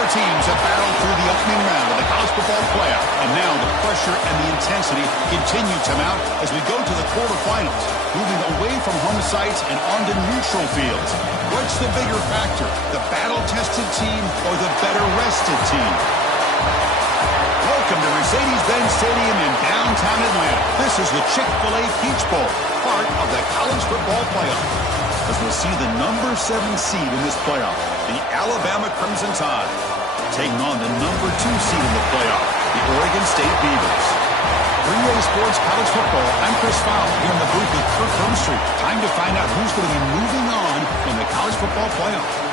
Four teams have battled through the opening round of the college football playoff, and now the pressure and the intensity continue to mount as we go to the quarterfinals, moving away from home sites and onto neutral fields. What's the bigger factor, the battle-tested team or the better-rested team? Welcome to Mercedes-Benz Stadium in downtown Atlanta. This is the Chick-fil-A Peach Bowl, part of the college football playoff. As we'll see the number 7 seed in this playoff, the Alabama Crimson Tide, taking on the number 2 seed in the playoff, the Oregon State Beavers. 3A Sports College Football, I'm Chris Fowler here in the booth with Kirk Hermstreet. Time to find out who's going to be moving on in the college football playoff.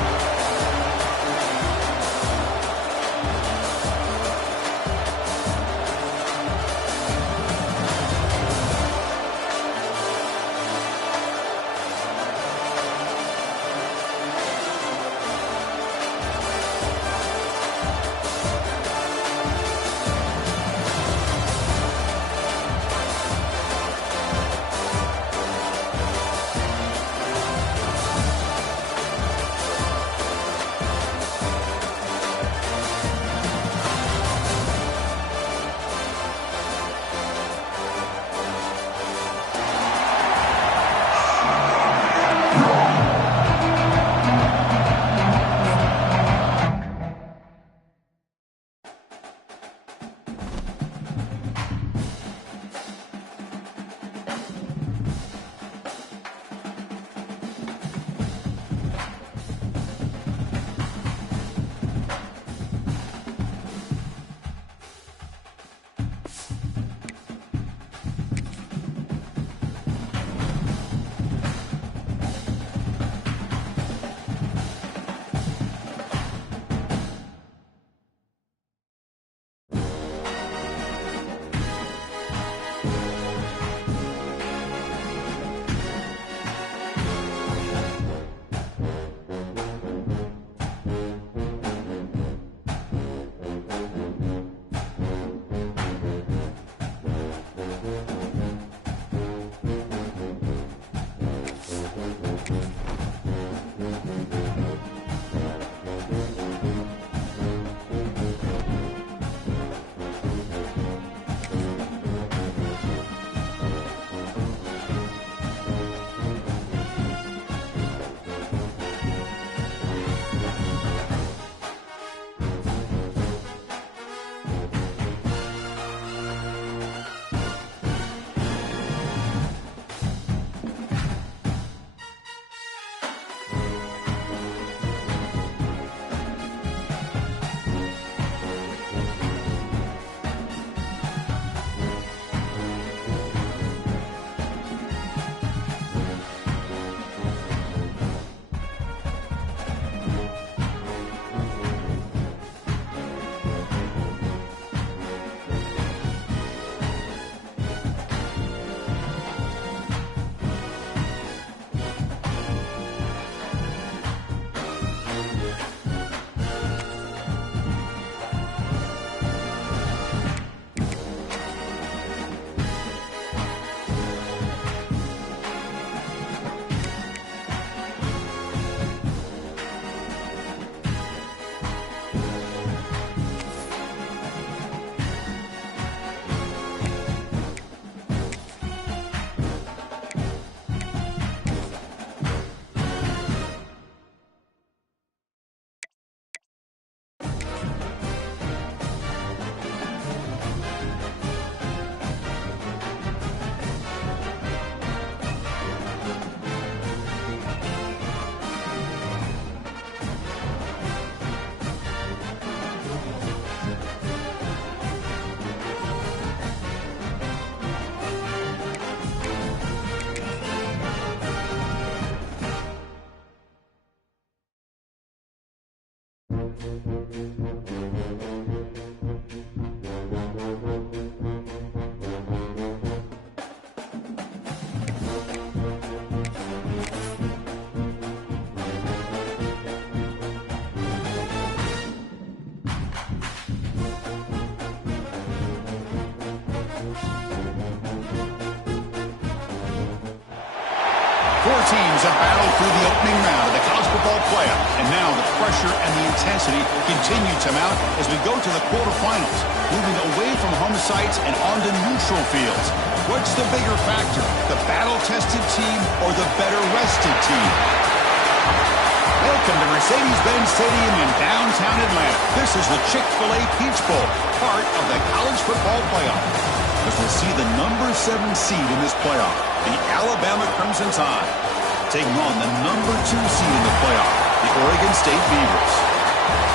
teams have battled through the opening round of the college football playoff, and now the pressure and the intensity continue to mount as we go to the quarterfinals, moving away from home sites and onto neutral fields. What's the bigger factor, the battle-tested team or the better-rested team? Welcome to Mercedes-Benz Stadium in downtown Atlanta. This is the Chick-fil-A Peach Bowl, part of the college football playoff. As we'll see the number 7 seed in this playoff, the Alabama Crimson Tide, taking on the number 2 seed in the playoff, the Oregon State Beavers.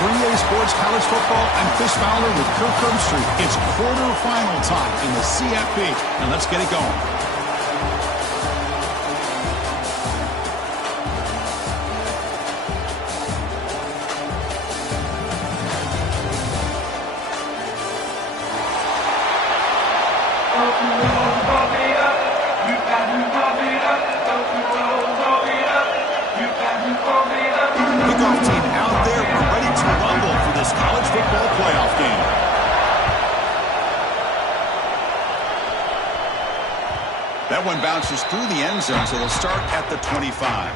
3A Sports College Football, I'm Chris Fowler with Kirk Herbstreit. It's quarterfinal time in the CFP, and let's get it going. Kickoff team out there. We're ready to rumble for this college football playoff game. That one bounces through the end zone, so they'll start at the 25.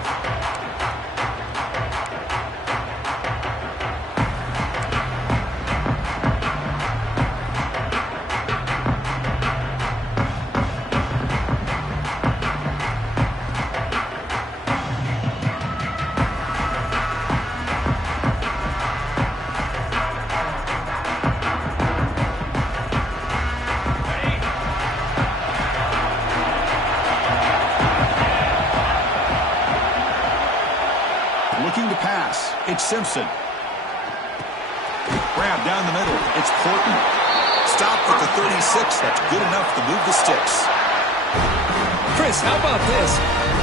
Looking to pass. It's Simpson. Grab down the middle. It's Portman. Stopped at the 36. That's good enough to move the sticks. Chris, how about this?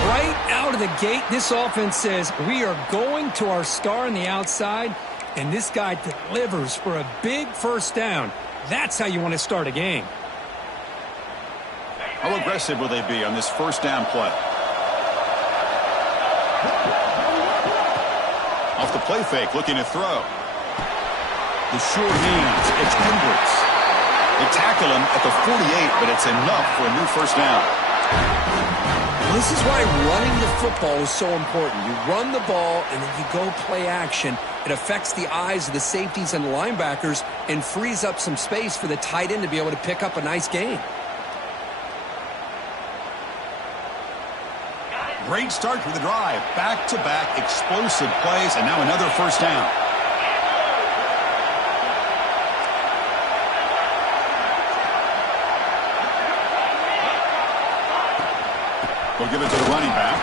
Right out of the gate, this offense says we are going to our star on the outside, and this guy delivers for a big first down. That's how you want to start a game. How aggressive will they be on this first down play? Off the play fake, looking to throw. The short hands, it's Hendricks. They tackle him at the 48, but it's enough for a new first down. This is why running the football is so important. You run the ball, and then you go play action. It affects the eyes of the safeties and the linebackers and frees up some space for the tight end to be able to pick up a nice gain. Great start to the drive. Back-to-back explosive plays, and now another first down. We'll give it to the running back.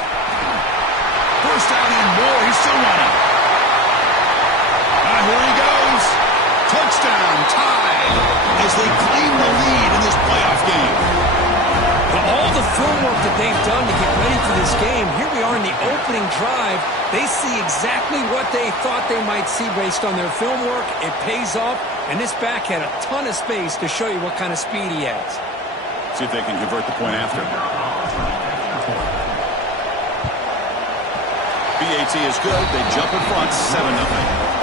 First down and more. He's still running. Here he goes. Touchdown, tied, as they claim the lead in this playoff game. All the film work that they've done to get ready for this game, here we are in the opening drive. They see exactly what they thought they might see based on their film work. It pays off, and this back had a ton of space to show you what kind of speed he has. See if they can convert the point after. BAT is good. They jump in front, 7-0.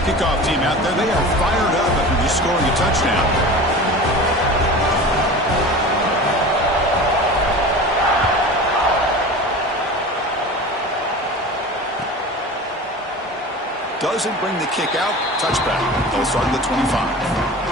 Kickoff team out there. They are fired up after just scoring a touchdown. Doesn't bring the kick out. Touchback. They'll start at the 25.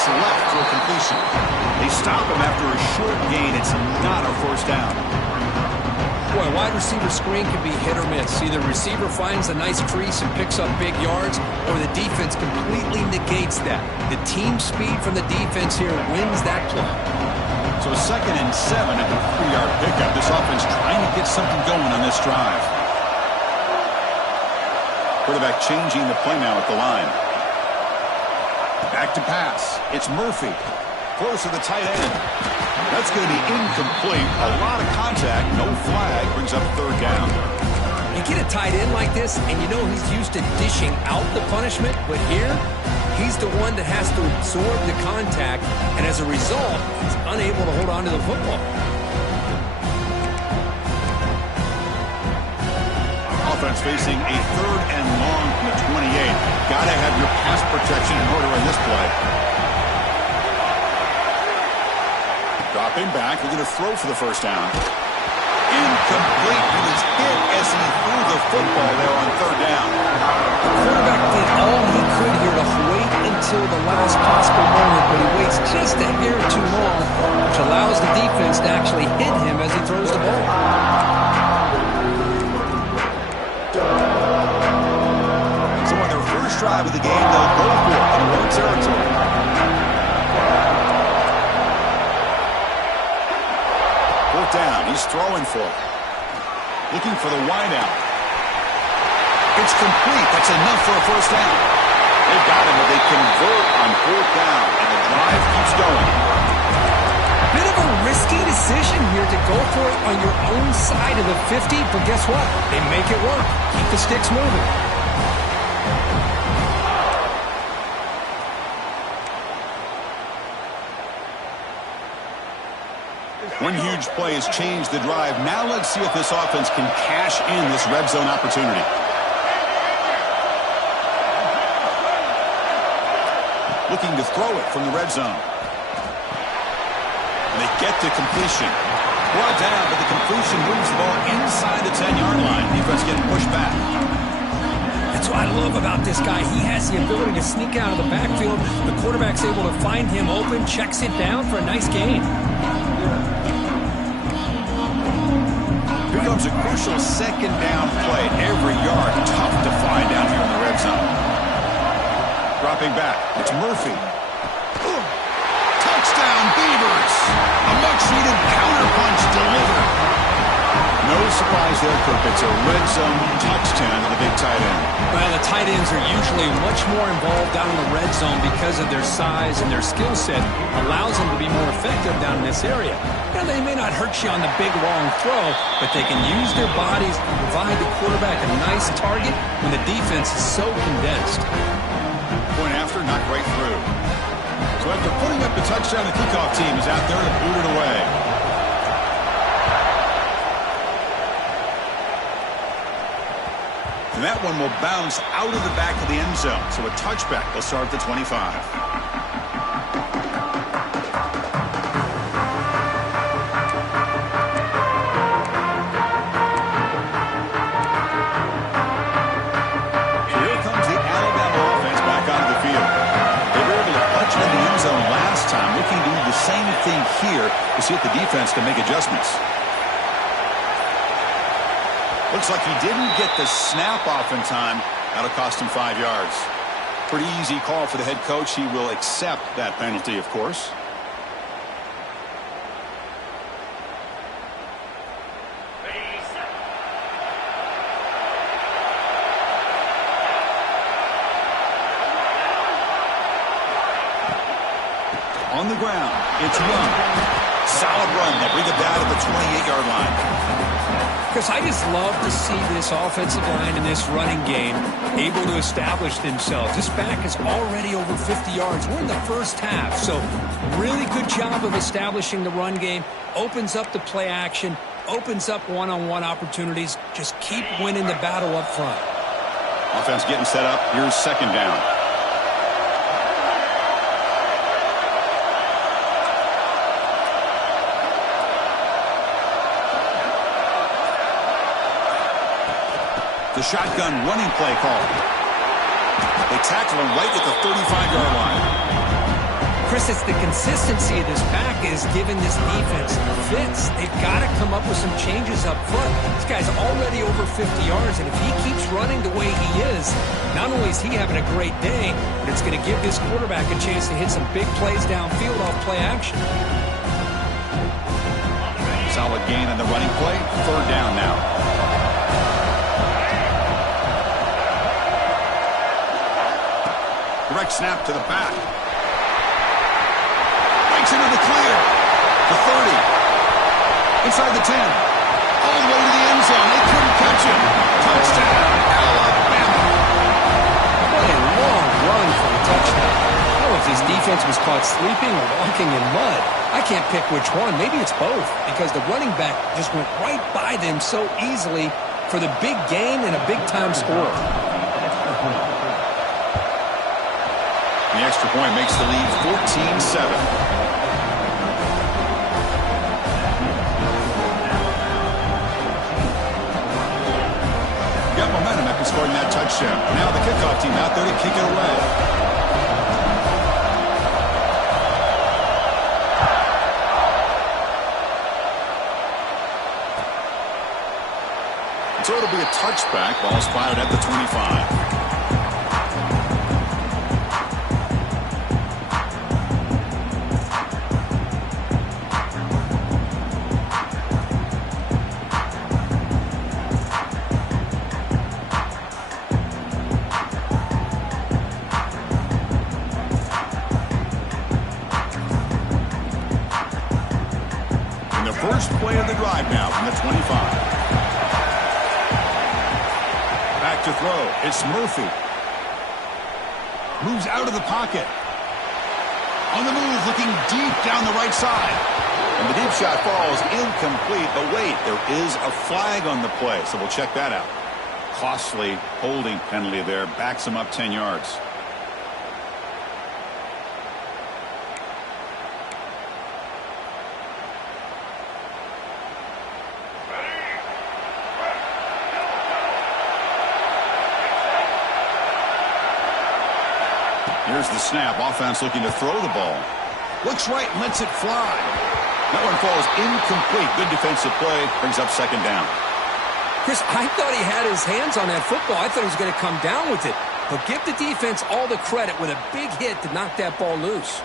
Left for a completion. They stop him after a short gain. It's not a first down. Boy, a wide receiver screen can be hit or miss. Either receiver finds a nice crease and picks up big yards, or the defense completely negates that. The team speed from the defense here wins that play. So 2nd and 7 at the 3-yard pickup. This offense trying to get something going on this drive. Quarterback changing the play now at the line. Back to pass. It's Murphy. Throws to the tight end. That's going to be incomplete. A lot of contact. No flag. Brings up 3rd down. You get a tight end like this, and you know he's used to dishing out the punishment, but here, he's the one that has to absorb the contact, and as a result, he's unable to hold on to the football. Offense facing a 3rd and long from the 28. Got to have your pass protection in order in this play. Dropping back, we're going to throw for the 1st down. Incomplete. He was hit as he threw the football there on 3rd down. The quarterback did all he could here to wait until the last possible moment, but he waits just a hair too long, which allows the defense to actually hit him as he throws the ball. So on their first drive of the game, they'll go for it in road territory. Down. He's throwing for it. Looking for the wideout. It's complete. That's enough for a 1st down. They got him, but they convert on 4th down, and the drive keeps going. Bit of a risky decision here to go for it on your own side of the 50, but guess what? They make it work. Keep the sticks moving. One huge play has changed the drive. Now let's see if this offense can cash in this red zone opportunity. Looking to throw it from the red zone. And they get to completion. Brought down, but the completion moves the ball inside the 10-yard line. Defense getting pushed back. That's what I love about this guy. He has the ability to sneak out of the backfield. The quarterback's able to find him open, checks it down for a nice gain. Becomes a crucial 2nd down play. Every yard tough to find down here in the red zone. Dropping back. It's Murphy. Touchdown, Beavers! A much-needed counterpunch delivered. No surprise there, Kirk. It's a red zone touchdown to the big tight end. Well, the tight ends are usually much more involved down in the red zone because of their size and their skill set allows them to be more effective down in this area. Now, they may not hurt you on the big, long throw, but they can use their bodies to provide the quarterback a nice target when the defense is so condensed. Point after, not right through. So after putting up the touchdown, the kickoff team is out there to boot it away. And that one will bounce out of the back of the end zone. So a touchback will start at the 25. Same thing here to see if the defense can make adjustments. Looks like he didn't get the snap off in time. That'll cost him 5 yards. Pretty easy call for the head coach. He will accept that penalty, of course. On the ground, it's Young. Solid run. They bring it down to the 28-yard line. Because I just love to see this offensive line in this running game able to establish themselves. This back is already over 50 yards. We're in the first half, so really good job of establishing the run game. Opens up the play action, opens up one-on-one opportunities. Just keep winning the battle up front. Offense getting set up. Here's 2nd down. The shotgun running play call. They tackle him right at the 35-yard line. Chris, it's the consistency of this back is giving this defense fits. They've got to come up with some changes up front. This guy's already over 50 yards, and if he keeps running the way he is, not only is he having a great day, but it's going to give this quarterback a chance to hit some big plays downfield off play action. Solid gain on the running play. Third down now. Direct snap to the back. Breaks into the clear. The 30. Inside the 10. All the way to the end zone. They couldn't catch him. Touchdown, Alabama. What a long run for a touchdown. I don't know if his defense was caught sleeping or walking in mud. I can't pick which one. Maybe it's both, because the running back just went right by them so easily for the big gain and a big-time score. The extra point makes the lead 14-7. Got momentum after scoring that touchdown. Now the kickoff team out there to kick it away. So it'll be a touchback. Ball's fired at the 25. And the first play of the drive now from the 25. Back to throw. It's Murphy. Moves out of the pocket. On the move, looking deep down the right side. And the deep shot falls incomplete. But wait, there is a flag on the play, so we'll check that out. Costly holding penalty there. Backs him up 10 yards. Here's the snap. Offense looking to throw the ball. Looks right and lets it fly. That one falls incomplete. Good defensive play. Brings up second down. Chris, I thought he had his hands on that football. I thought he was going to come down with it. But give the defense all the credit with a big hit to knock that ball loose.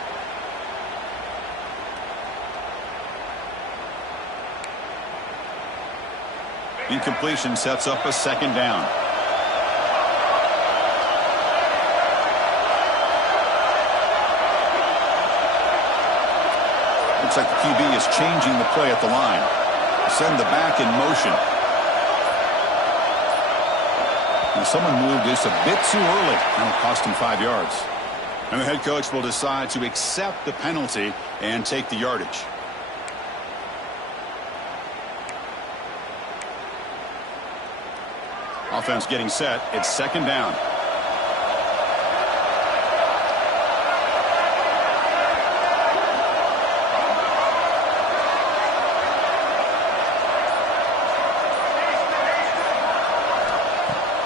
Incompletion sets up a second down. Looks like the QB is changing the play at the line. Send the back in motion. And someone moved just a bit too early. That'll cost him 5 yards. And the head coach will decide to accept the penalty and take the yardage. Offense getting set. It's second down.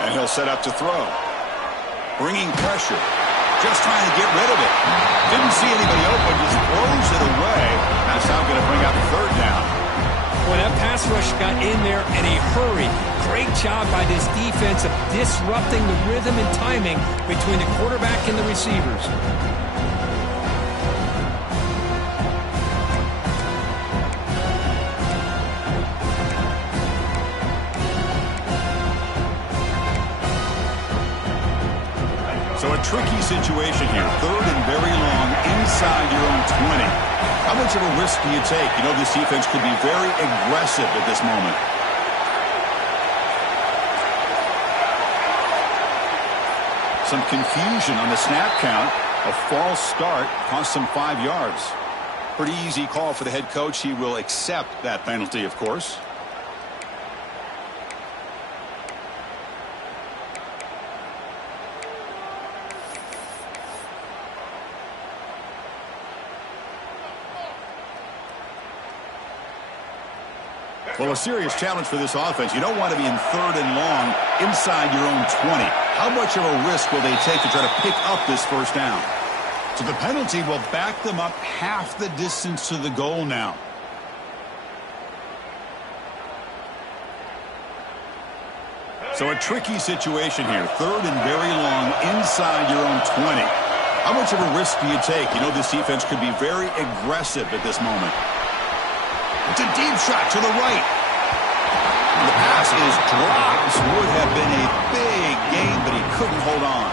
And he'll set up to throw. Bringing pressure. Just trying to get rid of it. Didn't see anybody open. Just throws it away. That's now going to bring up third down. Boy, that pass rush got in there in a hurry. Great job by this defense of disrupting the rhythm and timing between the quarterback and the receivers. So a tricky situation here. Third and very long inside your own 20. How much of a risk do you take? You know, this defense could be very aggressive at this moment. Some confusion on the snap count. A false start cost him 5 yards. Pretty easy call for the head coach. He will accept that penalty, of course. Well, a serious challenge for this offense. You don't want to be in third and long inside your own 20. How much of a risk will they take to try to pick up this first down? So the penalty will back them up half the distance to the goal now. So a tricky situation here. Third and very long inside your own 20. How much of a risk do you take? You know, this defense could be very aggressive at this moment. It's a deep shot to the right. The pass is dropped. Would have been a big gain, but he couldn't hold on.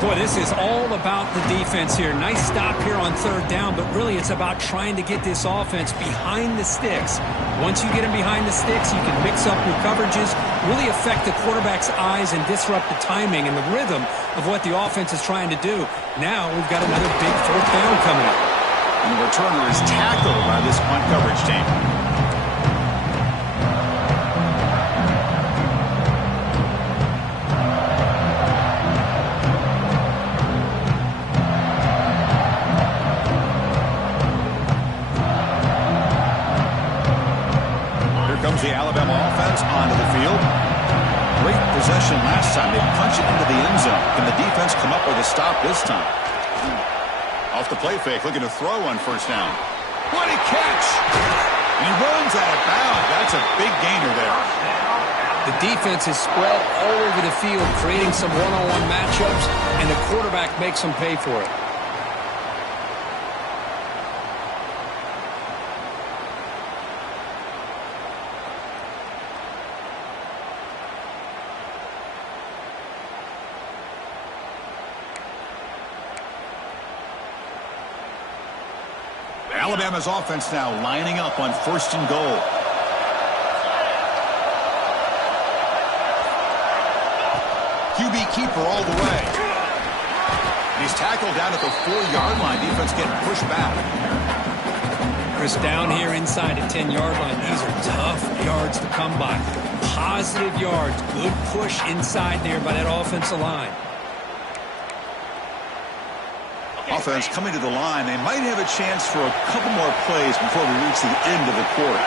Boy, this is all about the defense here. Nice stop here on third down, but really it's about trying to get this offense behind the sticks. Once you get them behind the sticks, you can mix up your coverages, really affect the quarterback's eyes and disrupt the timing and the rhythm of what the offense is trying to do. Now we've got another big fourth down coming up. And the returner is tackled by this punt coverage team. Comes the Alabama offense onto the field. Great possession last time. They punch it into the end zone. Can the defense come up with a stop this time? Off the play fake, looking to throw on first down. What a catch! And he runs out of bounds. That's a big gainer there. The defense is spread all over the field, creating some one-on-one matchups, and the quarterback makes them pay for it. Alabama's offense now lining up on first and goal. QB keeper all the way. He's tackled down at the 4-yard line. Defense getting pushed back. Chris, down here inside the 10-yard line, these are tough yards to come by. Positive yards. Good push inside there by that offensive line. Offense coming to the line. They might have a chance for a couple more plays before we reach the end of the quarter.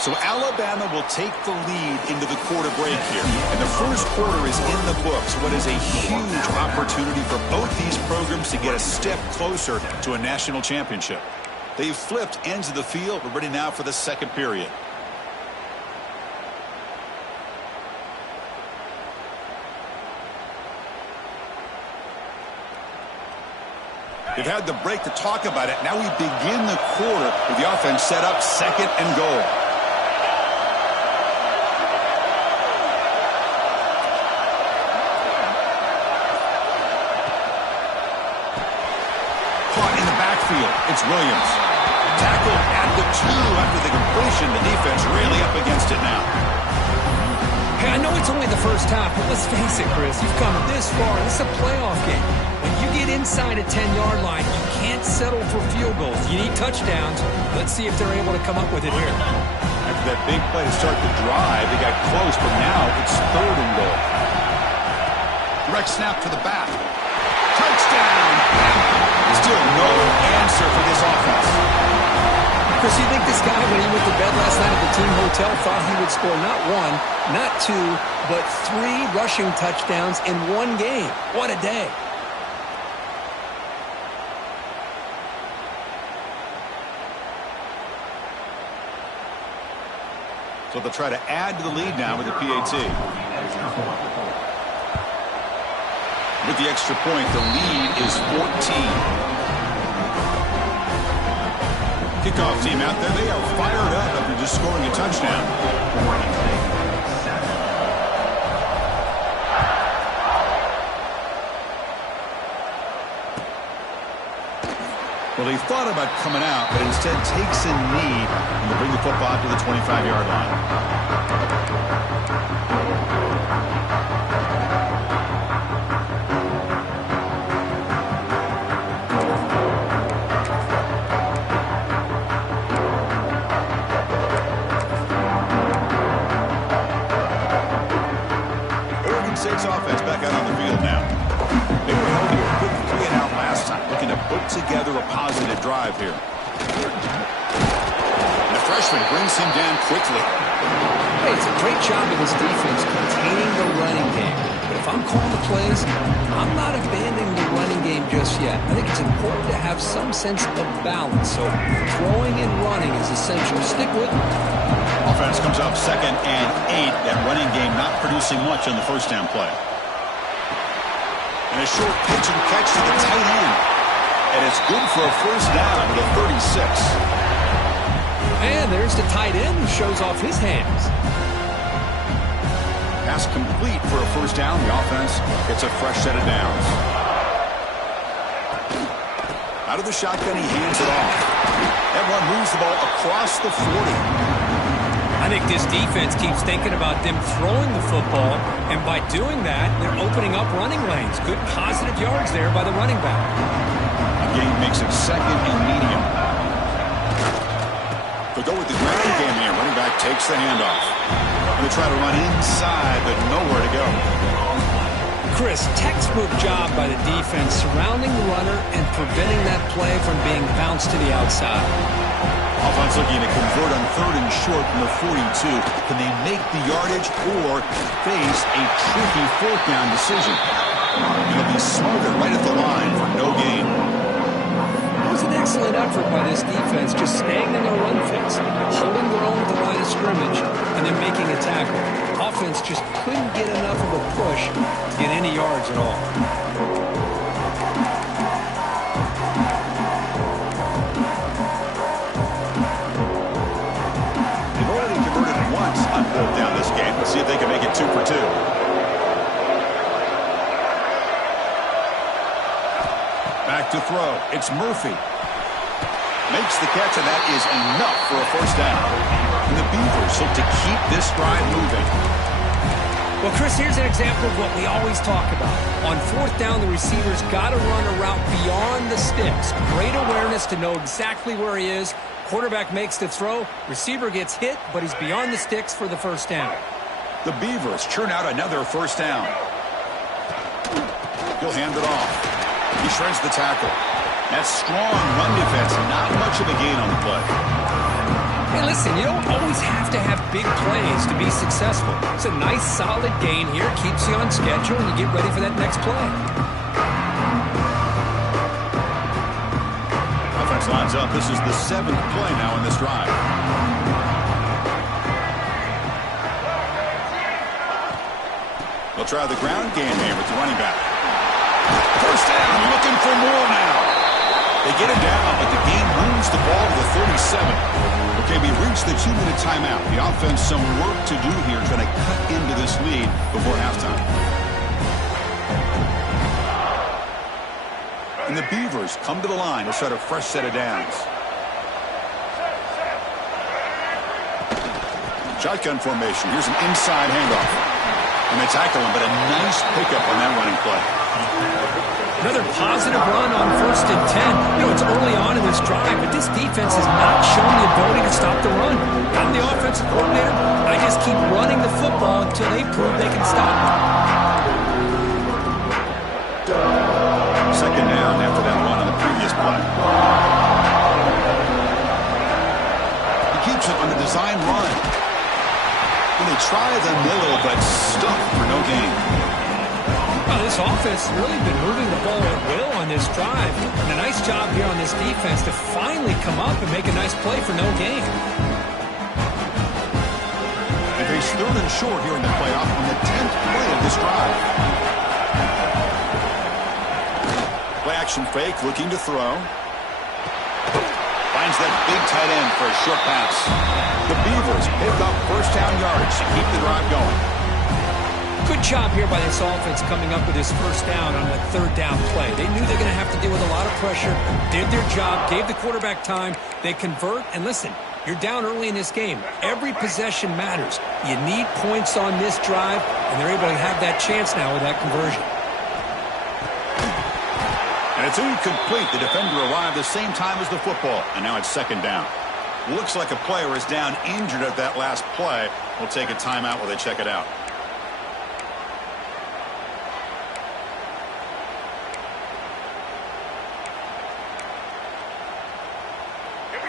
So Alabama will take the lead into the quarter break here. And the first quarter is in the books. What is a huge opportunity for both these programs to get a step closer to a national championship. They've flipped ends of the field. We're ready now for the second period. They've had the break to talk about it. Now we begin the quarter with the offense set up second and goal. Caught in the backfield. It's Williams. Tackled at the 2 after the completion. The defense really up against it now. Hey, I know it's only the first half, but let's face it, Chris. You've come this far. This is a playoff game. When you get inside a 10-yard line, you can't settle for field goals. You need touchdowns. Let's see if they're able to come up with it here. After that big play to start the drive, they got close, but now it's third and goal. Direct snap to the back. Touchdown! Still no answer for this offense. Chris, you think this guy, when he went to bed last night at the team hotel, thought he would score not 1, not 2, but 3 rushing touchdowns in one game? What a day. So they'll try to add to the lead now with the PAT. With the extra point, the lead is 14. Kickoff team out there, they are fired up after just scoring a touchdown. Well, he thought about coming out, but instead takes a knee and will bring the football to the 25-yard line. State's offense back out on the field now. They were held to a quick 3-and-out last time, looking to put together a positive drive here. And the freshman brings him down quickly. Hey, it's a great job of his defense containing the running game. But if I'm calling the plays, I'm not abandoning the running game just yet. I think it's important to have some sense of balance. So throwing and running is essential. Stick with it. Offense comes up 2nd and 8. That running game not producing much on the first down play. And And a short pitch and catch to the tight end. And it's good for a first down to the 36. And there's the tight end who shows off his hands. Pass complete for a first down. The offense gets a fresh set of downs. Out of the shotgun, he hands it off. That one moves the ball across the 40. I think this defense keeps thinking about them throwing the football, and by doing that, they're opening up running lanes. Good positive yards there by the running back. The game makes it second and medium. They'll go with the ground game here. Running back takes the handoff. They try to run inside, but nowhere to go. Chris, textbook job by the defense surrounding the runner and preventing that play from being bounced to the outside. Offense looking to convert on 3rd and short from the 42. Can they make the yardage or face a tricky 4th down decision? It'll be smothered right at the line for no gain. It was an excellent effort by this defense, just staying in their run fix, holding their own at the line of scrimmage, and then making a tackle. Offense just couldn't get enough of a push to get any yards at all. They've already converted once on 4th down this game. Let's see if they can make it 2 for 2. Back to throw. It's Murphy. Makes the catch, and that is enough for a first down. And the Beavers look to keep this drive moving. Well, Chris, here's an example of what we always talk about. On 4th down, the receiver's got to run a route beyond the sticks. Great awareness to know exactly where he is. Quarterback makes the throw. Receiver gets hit, but he's beyond the sticks for the first down. The Beavers churn out another first down. He'll hand it off. He shreds the tackle. That strong run defense, not much of a gain on the play. Hey, listen, you don't always have to have big plays to be successful. It's a nice, solid gain here. Keeps you on schedule, and you get ready for that next play. Offense lines up. This is the 7th play now in this drive. They'll try the ground game here with the running back. First down, looking for more now. They get it down, but the game moves the ball to the 37. Okay, we reached the 2-minute timeout. The offense some work to do here, trying to cut into this lead before halftime. And the Beavers come to the line to set a fresh set of downs. Shotgun formation. Here's an inside handoff. And they tackle him, but a nice pickup on that running play. Another positive run on 1st and 10. You know, it's early on in this drive, but this defense has not shown the ability to stop the run. I'm the offensive coordinator. I just keep running the football until they prove they can stop it. 2nd down after that run on the previous play. He keeps it on the design run. And they try the middle, but stuck for no gain. Well, this offense has really been moving the ball at will on this drive. And a nice job here on this defense to finally come up and make a nice play for no gain. They face 3rd and short here in the playoff on the 10th play of this drive. Play action fake, looking to throw. Finds that big tight end for a short pass. The Beavers pick up first down yards to keep the drive going. Good job here by this offense coming up with this first down on the 3rd down play. They knew they're going to have to deal with a lot of pressure, did their job, gave the quarterback time. They convert, and listen, you're down early in this game. Every possession matters. You need points on this drive, and they're able to have that chance now with that conversion. And it's incomplete. The defender arrived the same time as the football, and now it's 2nd down. Looks like a player is down injured at that last play. We'll take a timeout while they check it out.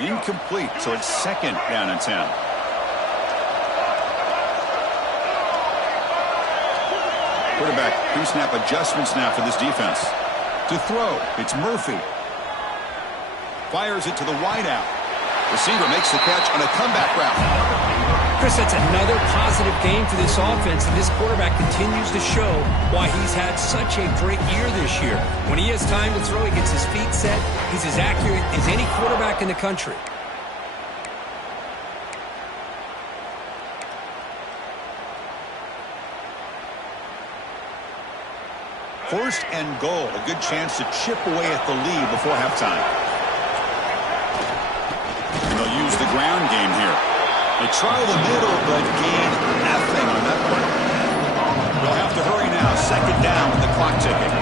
Incomplete, so it's 2nd down and 10. Quarterback pre-snap adjustments now for this defense. To throw, it's Murphy. Fires it to the wideout. Receiver makes the catch on a comeback route. Chris, that's another positive game for this offense, and this quarterback continues to show why he's had such a great year this year. When he has time to throw, he gets his feet set. He's as accurate as any quarterback in the country. First and goal, a good chance to chip away at the lead before halftime. And they'll use the ground game here. They try the middle, but gain nothing on that play. They'll have to hurry now. Second down with the clock ticking.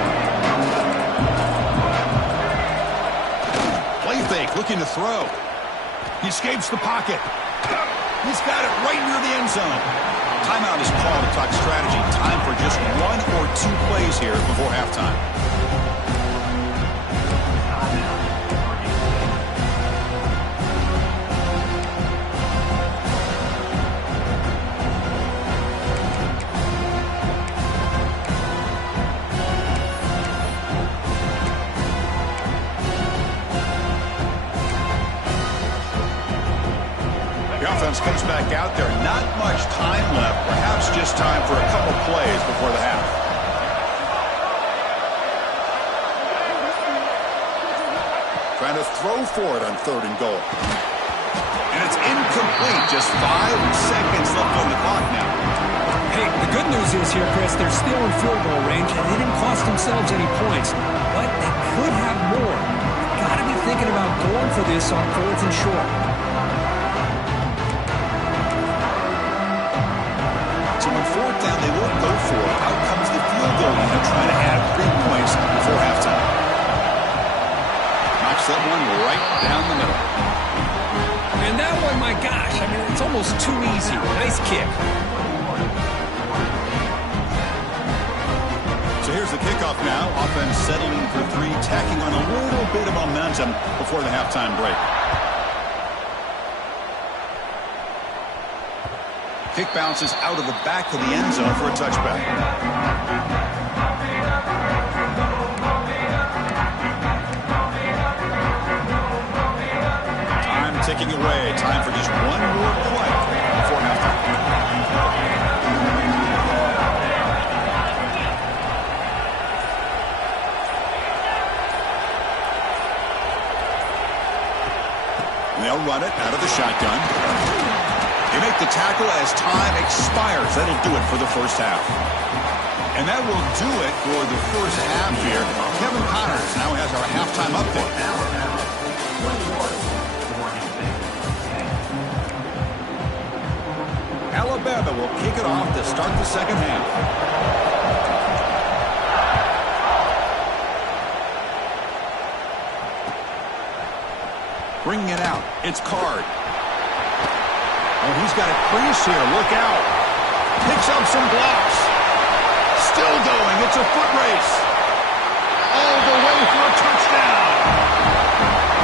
Play fake, looking to throw. He escapes the pocket. He's got it right near the end zone. Timeout is called to talk strategy. Time for just 1 or 2 plays here before halftime. Comes back out there. Not much time left. Perhaps just time for a couple plays before the half. Trying to throw for it on 3rd and goal. And it's incomplete. Just 5 seconds left on the clock now. Hey, the good news is here, Chris, they're still in field goal range, and they didn't cost themselves any points. But they could have more. Got to be thinking about going for this on 4th and short. Down, they won't go for it. Out comes the field goal unit trying to add 3 points before halftime. Knocks that one right down the middle. And that one, my gosh, I mean, it's almost too easy. Nice kick. So here's the kickoff now. Offense settling for 3, tacking on a little bit of momentum before the halftime break. Kick bounces out of the back of the end zone for a touchback. Time ticking away. Time for just 1 more play before halftime. And they'll run it out of the shotgun. They make the tackle as time expires. That'll do it for the first half. And that will do it for the first half here. Kevin Connors now has our halftime update. Alabama will kick it off to start the second half. Bringing it out. It's Card. Oh, he's got a crease here. Look out. Picks up some blocks. Still going. It's a foot race. All the way for a touchdown.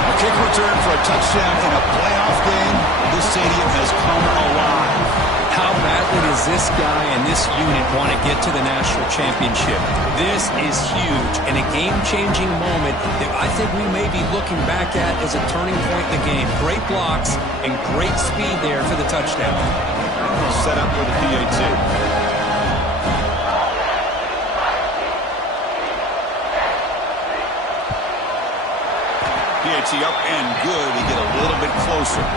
A kick return for a touchdown in a playoff game. This stadium has come alive. How badly does this guy and this unit want to get to the national championship? This is huge and a game-changing moment that I think we may be looking back at as a turning point in the game. Great blocks and great speed there for the touchdown. Set up with a PAT. PAT up and good. We get a little bit closer.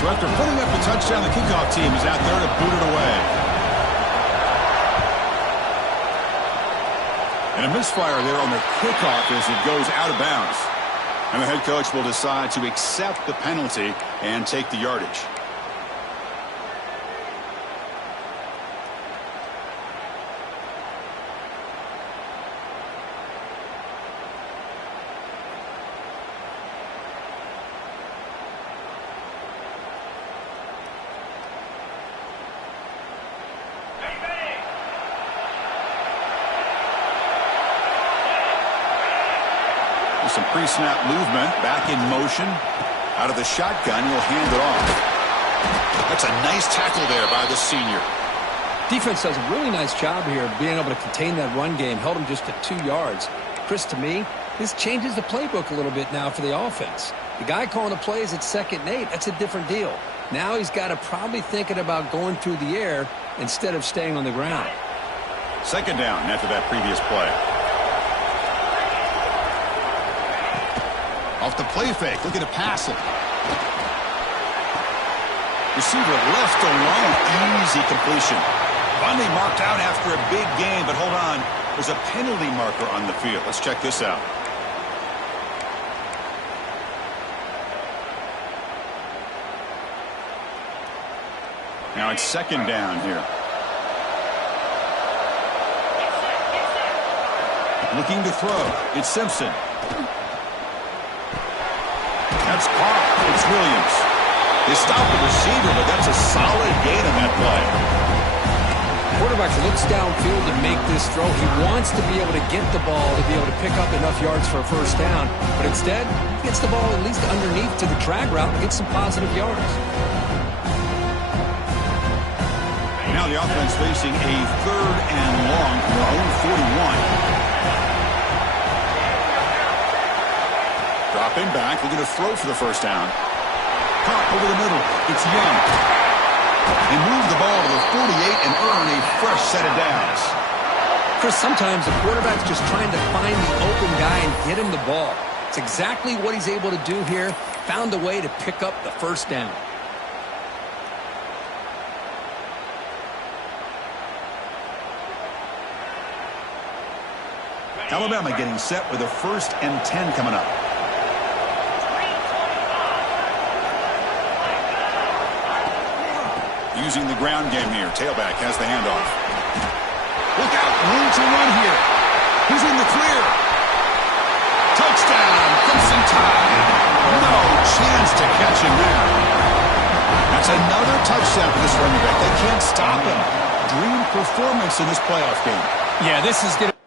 So after putting up the touchdown, the kickoff team is out there to boot it away. And a misfire there on the kickoff as it goes out of bounds. And the head coach will decide to accept the penalty and take the yardage. Some pre-snap movement, back in motion. Out of the shotgun, he'll hand it off. That's a nice tackle there by the senior. Defense does a really nice job here of being able to contain that run game, held him just to 2 yards. Chris, to me, this changes the playbook a little bit now for the offense. The guy calling the plays at 2nd and 8, that's a different deal. Now he's got to probably thinking about going through the air instead of staying on the ground. 2nd down after that previous play. Off the play fake, looking to pass it. Receiver left alone, easy completion. Finally marked out after a big game, but hold on. There's a penalty marker on the field. Let's check this out. Now it's 2nd down here. Looking to throw. It's Simpson. That's caught. It's Williams. They stop the receiver, but that's a solid gain on that play. Quarterback looks downfield to make this throw. He wants to be able to get the ball to be able to pick up enough yards for a 1st down, but instead, he gets the ball at least underneath to the drag route and gets some positive yards. Now the offense facing a 3rd and long from their own 41. Dropping back, looking to throw for the 1st down. Caught over the middle. It's Young. They move the ball to the 48 and earn a fresh set of downs. Chris, sometimes the quarterback's just trying to find the open guy and get him the ball. It's exactly what he's able to do here. Found a way to pick up the 1st down. Alabama getting set with a 1st and 10 coming up. Using the ground game here. Tailback has the handoff. Look out. Room to run here. He's in the clear. Touchdown. Crimson Tide. No chance to catch him there. That's another touchdown for this running back. They can't stop him. Dream performance in this playoff game. Yeah, this is going to...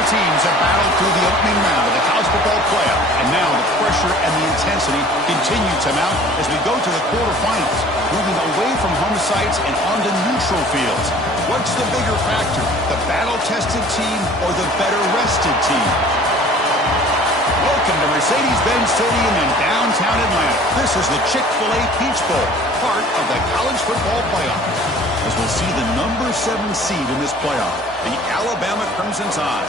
four teams have battled through the opening round of the college football playoff, and now the pressure and the intensity continue to mount as we go to the quarterfinals, moving away from home sites and onto neutral fields. What's the bigger factor, the battle-tested team or the better-rested team? Welcome to Mercedes-Benz Stadium in downtown Atlanta. This is the Chick-fil-A Peach Bowl, part of the college football playoff. As we'll see the number 7 seed in this playoff, the Alabama Crimson Tide,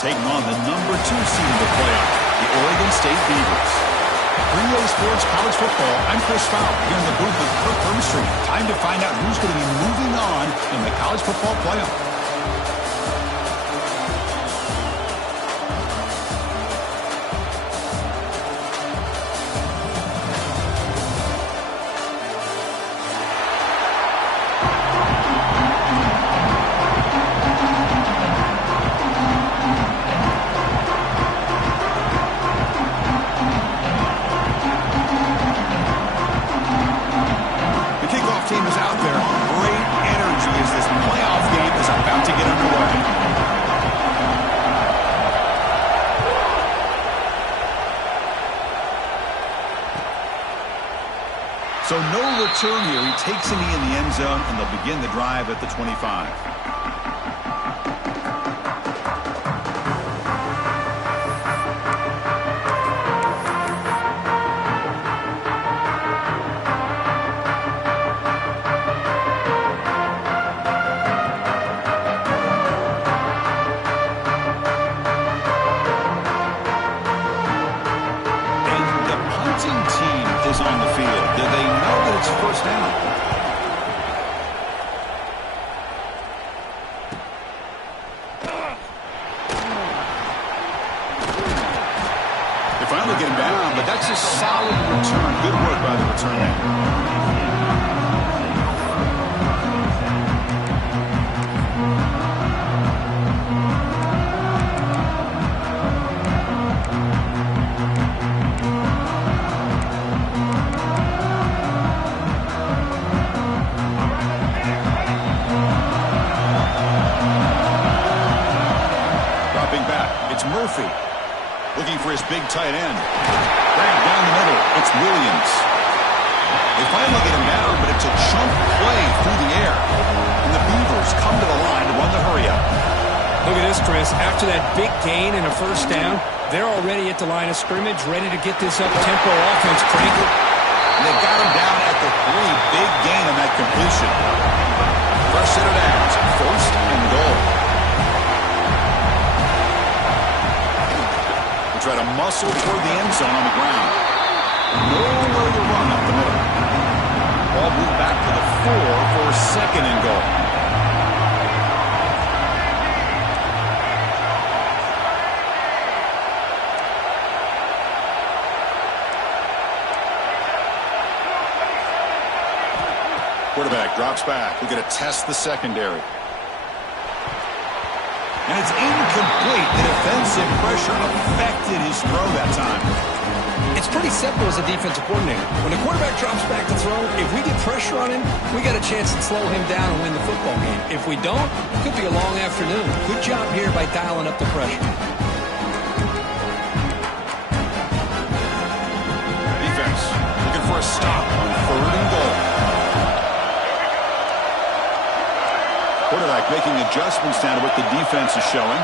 taking on the number 2 seed in the playoff, the Oregon State Beavers. 3A Sports College Football, I'm Chris Fowler, here in the booth with Kirk Hermstreet. Time to find out who's going to be moving on in the college football playoff. Team is out there. Great energy as this playoff game is about to get underway. So no return here. He takes a knee in the end zone, and they'll begin the drive at the 25. On the field. Do they know that it's first down? They finally get him down, but that's a solid return. Good work by the return man. It's Murphy looking for his big tight end. Right down the middle, it's Williams. They finally get him down, but it's a chunk play through the air. And the Beavers come to the line to run the hurry-up. Look at this, Chris. After that big gain and a first down, they're already at the line of scrimmage, ready to get this up-tempo offense cranking. They got him down at the 3. Big gain on that completion. First set of downs, first and goal. Try to muscle toward the end zone on the ground. Nowhere to run up the middle. Ball moved back to the 4 for a second and goal. Quarterback drops back. We're going to test the secondary. And it's incomplete. The defensive pressure affected his throw that time. It's pretty simple as a defensive coordinator. When the quarterback drops back to throw, if we get pressure on him, we got a chance to slow him down and win the football game. If we don't, it could be a long afternoon. Good job here by dialing up the pressure. Defense looking for a stop on 3rd and goal. Quarterback making adjustments down to what the defense is showing.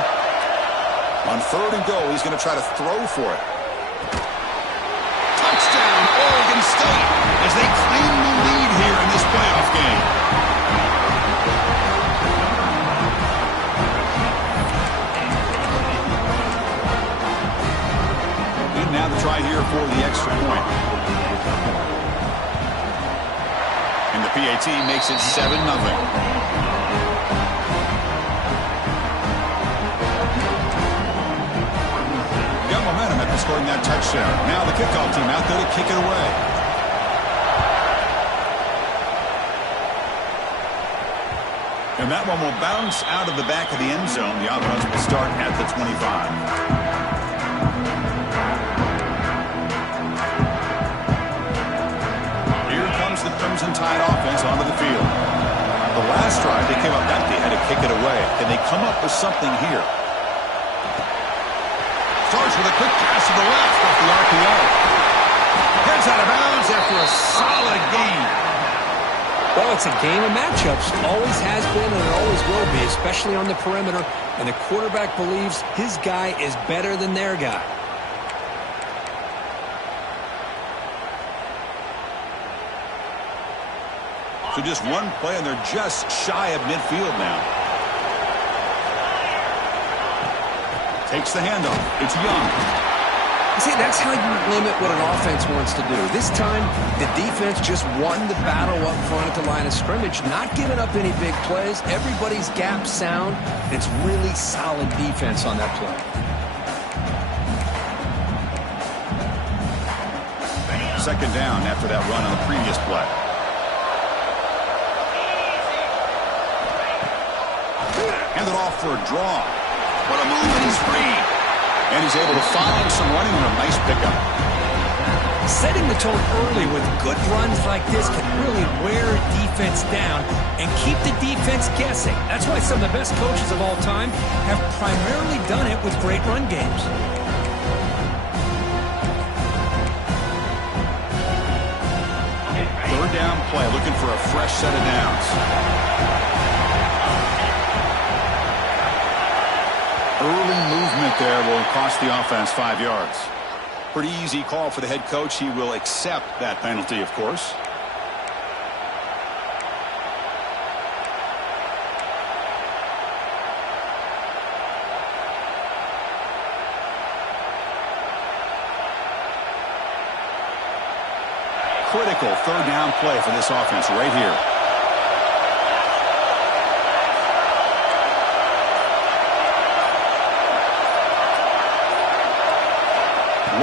On 3rd and goal, he's going to try to throw for it. Touchdown, Oregon State, as they claim the lead here in this playoff game. And now the try here for the extra point. And the PAT makes it 7-0. Momentum after scoring that touchdown. Now the kickoff team out there to kick it away. And that one will bounce out of the back of the end zone. The offense will start at the 25. Here comes the Crimson Tide offense onto the field. The last drive, they came up empty, had to kick it away. Can they come up with something here? Starts with a quick pass to the left off the RPO. Heads out of bounds after a solid gain. Well, it's a game of matchups. Always has been and it always will be, especially on the perimeter. And the quarterback believes his guy is better than their guy. So just one play, and they're just shy of midfield now. Takes the handoff. It's Young. See, that's how you limit what an offense wants to do. This time, the defense just won the battle up front at the line of scrimmage, not giving up any big plays. Everybody's gap sound. It's really solid defense on that play. Second down after that run on the previous play. Handed off for a draw. What a move, and he's free. And he's able to find some running room. Nice pickup. Setting the tone early with good runs like this can really wear a defense down and keep the defense guessing. That's why some of the best coaches of all time have primarily done it with great run games. Third down play, looking for a fresh set of downs. Early movement there will cost the offense 5 yards. Pretty easy call for the head coach. He will accept that penalty, of course. Critical third down play for this offense right here.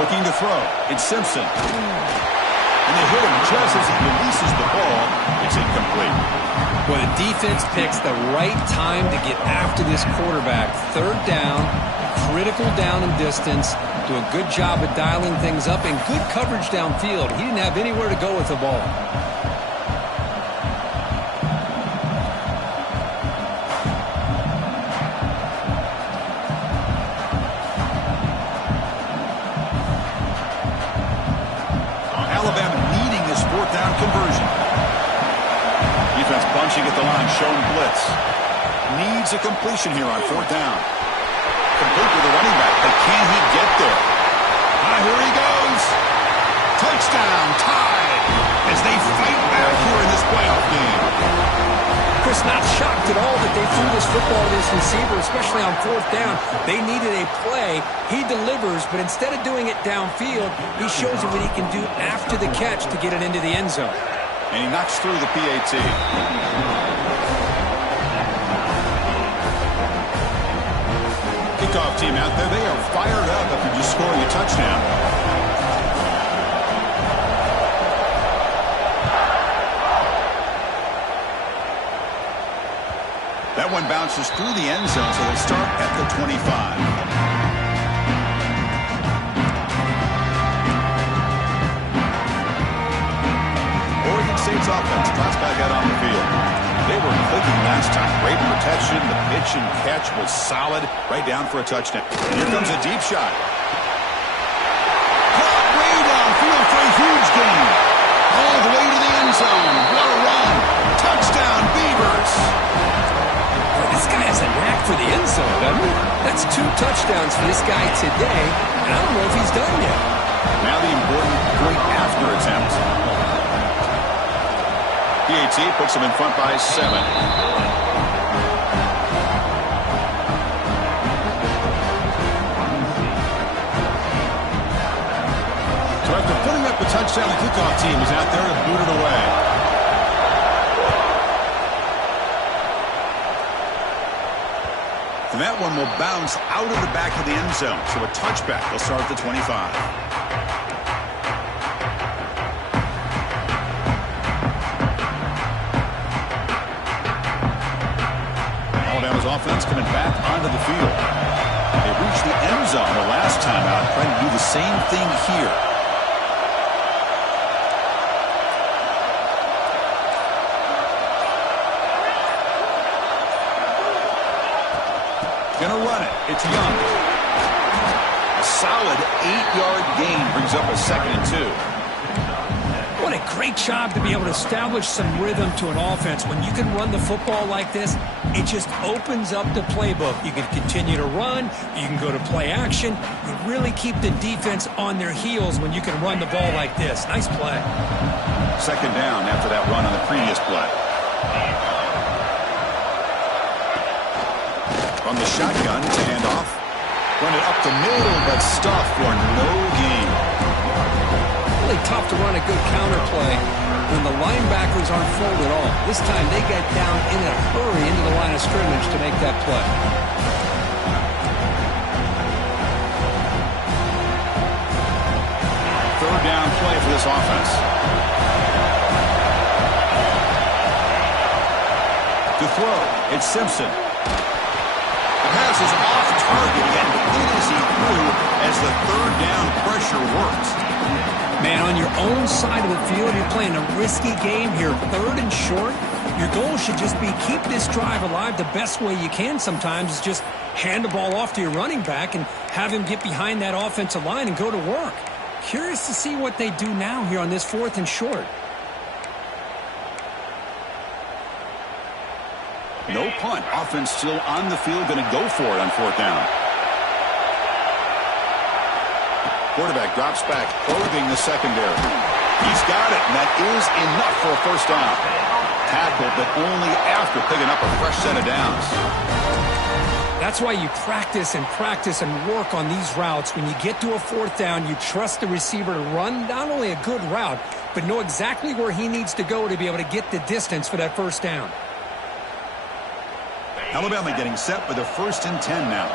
Looking to throw. It's Simpson. And they hit him just as he releases the ball. It's incomplete. Well, the defense picks the right time to get after this quarterback. Third down, critical down and distance. Do a good job of dialing things up and good coverage downfield. He didn't have anywhere to go with the ball. Alabama needing this fourth down conversion. Defense bunching at the line, showing blitz. Needs a completion here on fourth down. Complete with the running back, but can he get there? Here he goes. Touchdown, tied, as they fight back here in this playoff game. Chris, not shocked at all that they threw this football to this receiver, especially on fourth down. They needed a play. He delivers, but instead of doing it downfield, he shows you what he can do after the catch to get it into the end zone. And he knocks through the PAT. Kickoff team out there. They are fired up after just scoring a touchdown. That one bounces through the end zone, so they'll start at the 25. Oregon State's offense trots back out on the field. They were clicking last time. Great protection. The pitch and catch was solid. Right down for a touchdown. And here comes a deep shot. Caught way downfield for a huge gain. All the way to the end zone. What a run. Touchdown, Beavers. This guy has a knack for the end zone, doesn't he? That's 2 touchdowns for this guy today, and I don't know if he's done yet. Now the important point after attempt. PAT puts him in front by 7. So after putting up a touchdown, the kickoff team is out there to boot it away. And that one will bounce out of the back of the end zone. So a touchback will start at the 25. Alabama's offense coming back onto the field. They reached the end zone the last time out, trying to do the same thing here. Gonna run it. It's Young. A solid 8-yard gain brings up a 2nd and 2. What a great job to be able to establish some rhythm to an offense. When you can run the football like this, it just opens up the playbook. You can continue to run. You can go to play action. You really keep the defense on their heels when you can run the ball like this. Nice play. 2nd down after that run on the previous play. From the shotgun to hand off. Run it up the middle, but stuffed for no gain. Really tough to run a good counter play when the linebackers aren't full at all. This time they got down in a hurry into the line of scrimmage to make that play. Third down play for this offense. To throw, it's Simpson. The pass is off target and good as he threw as the 3rd down pressure works. Man, on your own side of the field, you're playing a risky game here. 3rd and short. Your goal should just be keep this drive alive the best way you can sometimes is just hand the ball off to your running back and have him get behind that offensive line and go to work. Curious to see what they do now here on this 4th and short. No punt. Offense still on the field, going to go for it on 4th down. Quarterback drops back, probing the secondary. He's got it, and that is enough for a 1st down. Tackled, but only after picking up a fresh set of downs. That's why you practice and work on these routes. When you get to a 4th down, you trust the receiver to run not only a good route, but know exactly where he needs to go to be able to get the distance for that 1st down. Alabama getting set for the 1st and 10 now.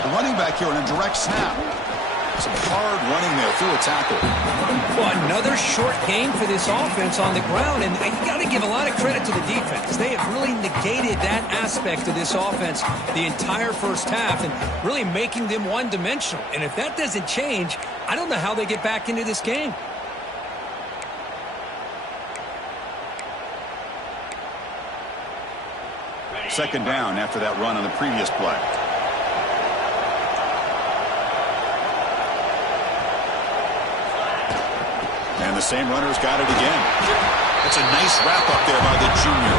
The running back here on a direct snap. Some hard running there through a tackle. Well, another short game for this offense on the ground, and you got to give a lot of credit to the defense. They have really negated that aspect of this offense the entire 1st half and really making them one-dimensional. And if that doesn't change, I don't know how they get back into this game. Second down after that run on the previous play. And the same runner's got it again. It's a nice wrap up there by the junior.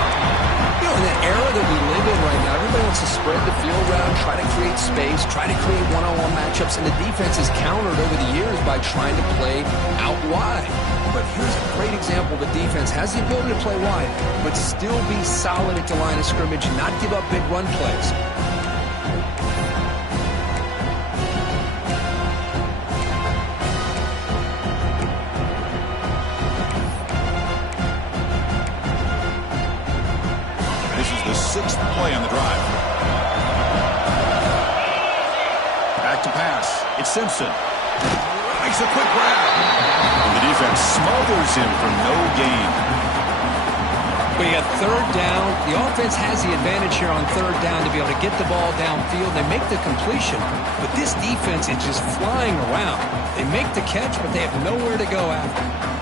You know, in the era that we live in right now, everybody wants to spread the field around, try to create space, try to create one-on-one matchups, and the defense is countered over the years by trying to play out wide. But here's a great example. The defense has the ability to play wide, but still be solid at the line of scrimmage, not give up big run plays. This is the 6th play on the drive. Back to pass. It's Simpson. Makes a quick grab. And the defense smothers him for no gain. We got 3rd down. The offense has the advantage here on 3rd down to be able to get the ball downfield. They make the completion, but this defense is just flying around. They make the catch, but they have nowhere to go after.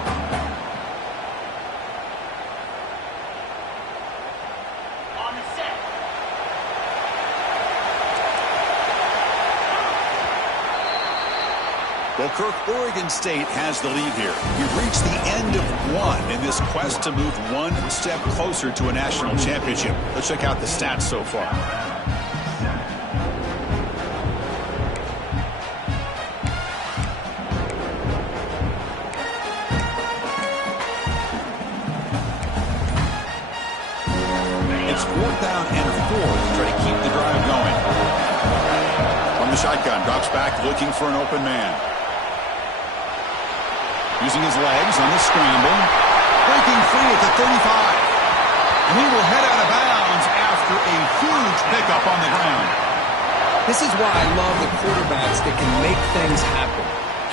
Well, Kirk, Oregon State has the lead here. We've reached the end of one in this quest to move one step closer to a national championship. Let's check out the stats so far. It's 4th down and 4 to try to keep the drive going. From the shotgun, drops back looking for an open man. Using his legs on the scramble. Breaking free at the 35. And he will head out of bounds after a huge pickup on the ground. This is why I love the quarterbacks that can make things happen.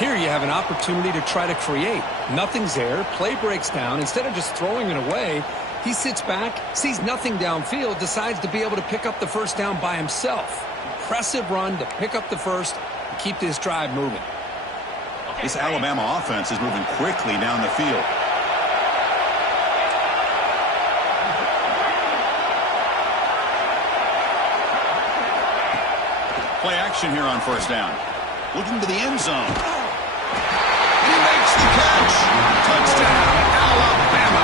Here you have an opportunity to try to create. Nothing's there. Play breaks down. Instead of just throwing it away, he sits back, sees nothing downfield, decides to be able to pick up the 1st down by himself. Impressive run to pick up the 1st and keep this drive moving. This Alabama offense is moving quickly down the field. action here on first down. Looking to the end zone. And he makes the catch. Touchdown, Alabama.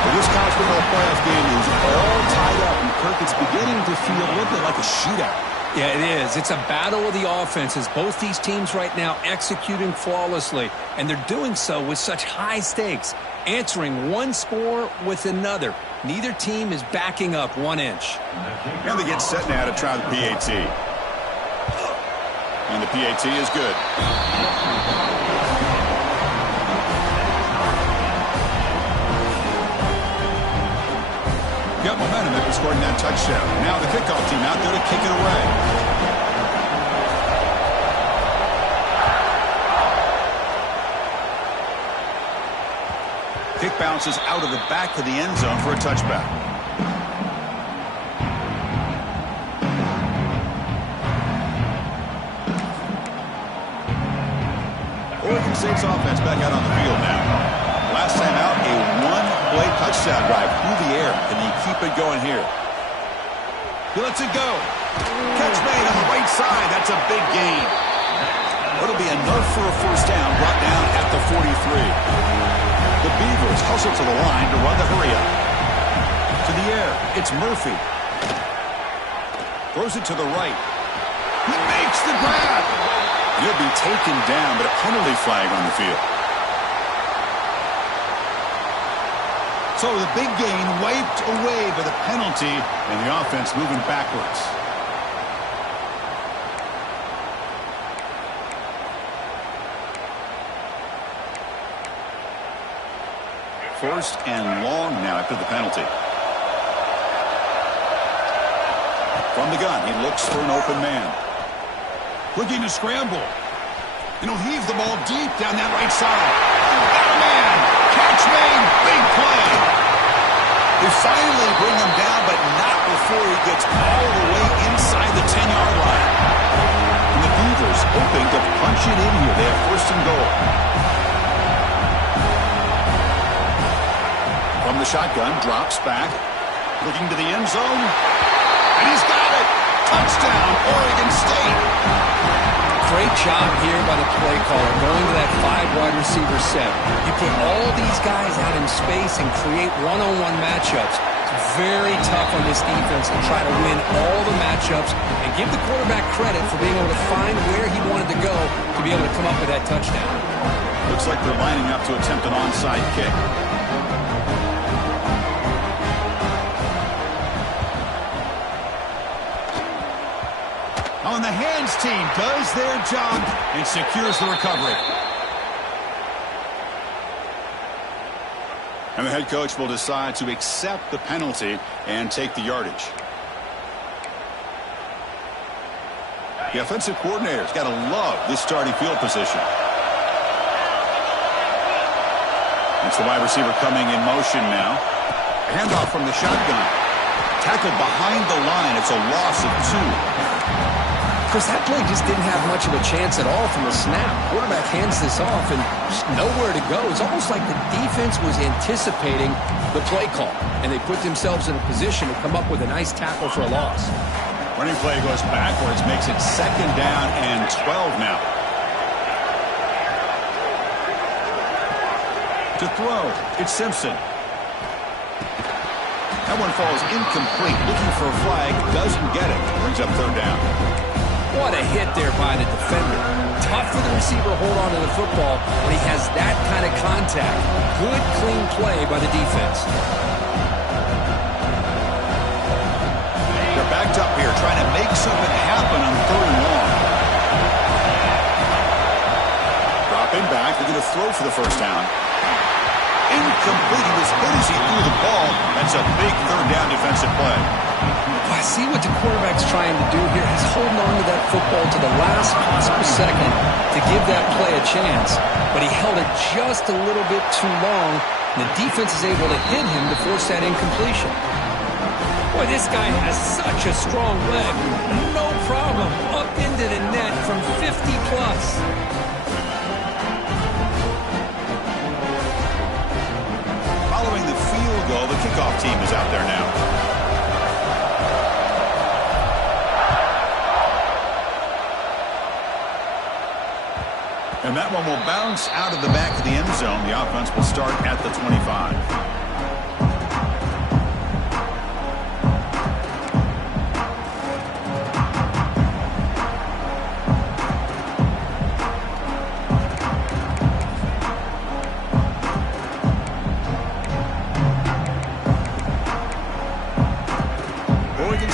Well, this college football playoff game is all tied up, and Kirk, it's beginning to feel a little bit like a shootout. Yeah, it is. It's a battle of the offenses. Both these teams right now executing flawlessly, and they're doing so with such high stakes, answering one score with another. Neither team is backing up 1 inch. And they get set now to try the PAT. And the PAT is good. Got momentum after scoring that touchdown. Now the kickoff team out there to kick it away. Kick bounces out of the back of the end zone for a touchback. Oregon State's offense back out on the field now. Last time out, a one-play touchdown drive through the air. Can they keep it going here? He lets it go. Catch made on the right side. That's a big gain. It'll be enough for a first down, brought down at the 43. The Beavers hustle to the line to run the hurry-up. To the air, it's Murphy. Throws it to the right. He makes the grab. He'll be taken down, but a penalty flag on the field. So the big gain wiped away by the penalty, and the offense moving backwards. First and long now after the penalty. From the gun, he looks for an open man. Looking to scramble. And he'll heave the ball deep down that right side. Got a man. Catch made. Big play. They finally bring him down, but not before he gets all the way inside the 10-yard line. And the Beavers hoping to punch it in here. They have first and goal. From the shotgun, drops back. Looking to the end zone. And he's got it. Touchdown, Oregon State. Great job here by the play caller, going to that 5-wide receiver set. You put all these guys out in space and create one-on-one matchups. It's very tough on this defense to try to win all the matchups and give the quarterback credit for being able to find where he wanted to go to be able to come up with that touchdown. Looks like they're lining up to attempt an onside kick. And the hands team does their job and secures the recovery. And the head coach will decide to accept the penalty and take the yardage. The offensive coordinator's got to love this starting field position. It's the wide receiver coming in motion now. Handoff from the shotgun. Tackled behind the line. It's a loss of 2. Because that play just didn't have much of a chance at all from the snap. Quarterback hands this off and just nowhere to go. It's almost like the defense was anticipating the play call, and they put themselves in a position to come up with a nice tackle for a loss. Running play goes backwards, makes it second down and 12 now. To throw, it's Simpson. That one falls incomplete. Looking for a flag, doesn't get it. Brings up third down. What a hit there by the defender. Tough for the receiver to hold on to the football when he has that kind of contact. Good, clean play by the defense. They're backed up here, trying to make something happen on third and long. Dropping back, they're going to throw for the first down. Incomplete. He was hit as he threw the ball. That's a big third down defensive play. I see what the quarterback's trying to do here. He's holding on to that football to the last possible second to give that play a chance. But he held it just a little bit too long. And the defense is able to hit him to force that incompletion. Boy, this guy has such a strong leg. No problem. Up into the net from 50 plus. Following the field goal, the kickoff team is out there now. And that one will bounce out of the back of the end zone. The offense will start at the 25.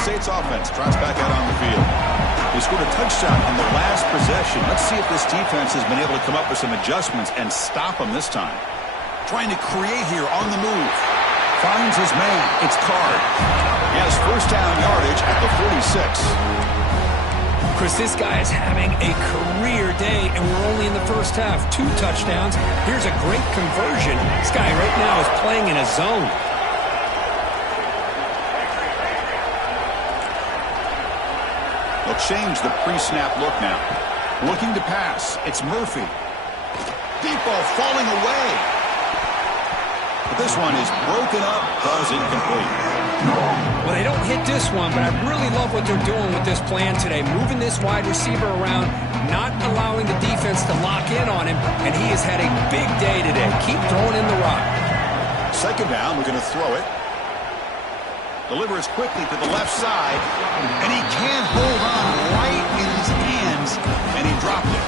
State's offense tries back out on the field. They scored a touchdown on the last possession. Let's see if this defense has been able to come up with some adjustments and stop them this time. Trying to create here on the move. Finds his man. It's Card. He has first down yardage at the 46. Chris, this guy is having a career day, and we're only in the first half. 2 touchdowns. Here's a great conversion. This guy right now is playing in a zone. They'll change the pre-snap look now. Looking to pass. It's Murphy. Deep ball falling away. But this one is broken up. Ball's incomplete. Well, they don't hit this one, but I really love what they're doing with this plan today. Moving this wide receiver around, not allowing the defense to lock in on him, and he has had a big day today. Keep throwing in the rock. Second down, we're going to throw it. Delivers quickly to the left side, and he can't hold on right in his hands, and he dropped it.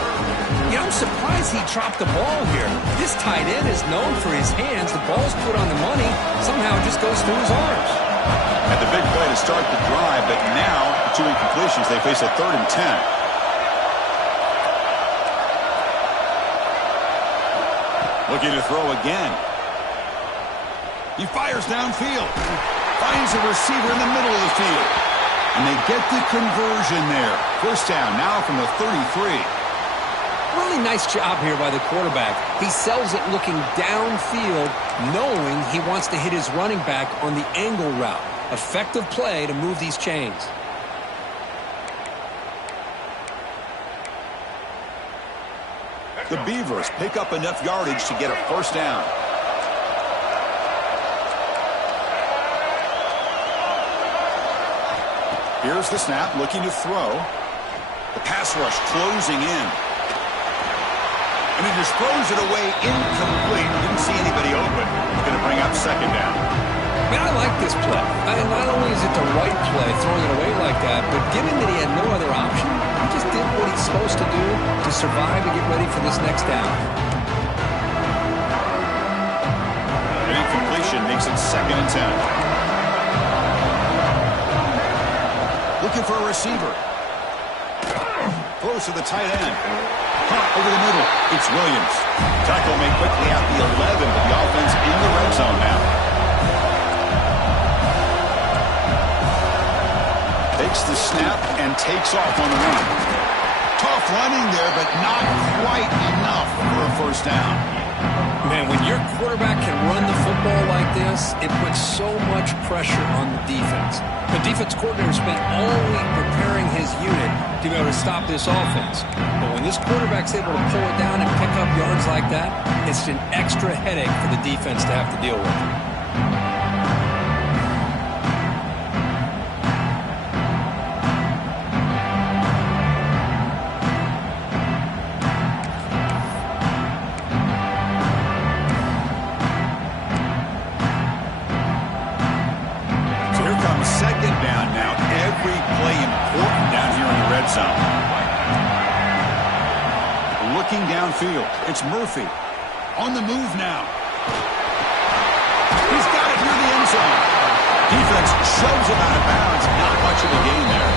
Yeah, I'm surprised he dropped the ball here. This tight end is known for his hands. The ball's put on the money. Somehow it just goes through his arms. Had the big play to start the drive, but now, the 2 incompletions, they face a 3rd and 10. Looking to throw again. He fires downfield. Finds a receiver in the middle of the field. And they get the conversion there. First down now from the 33. Really nice job here by the quarterback. He sells it looking downfield, knowing he wants to hit his running back on the angle route. Effective play to move these chains. The Beavers pick up enough yardage to get a first down. Here's the snap, looking to throw. The pass rush closing in. And he just throws it away incomplete. Didn't see anybody open. He's going to bring up second down. Man, I like this play. Not only is it the right play, throwing it away like that, but given that he had no other option, he just did what he's supposed to do to survive and get ready for this next down. An incompletion makes it 2nd and 10. Looking for a receiver. Throws to the tight end. Caught over the middle. It's Williams. Tackle made quickly at the 11, but the offense in the red zone now. Takes the snap and takes off on the run. Tough running there, but not quite enough for a first down. Man, when your quarterback can run the football like this, it puts so much pressure on the defense. The defense coordinator spent all week preparing his unit to be able to stop this offense. But when this quarterback's able to pull it down and pick up yards like that, it's an extra headache for the defense to have to deal with. Second down now. Every play important down here in the red zone. Looking downfield. It's Murphy. On the move now. He's got it near the end zone. Defense shoves him out of bounds. Not much of a gain there.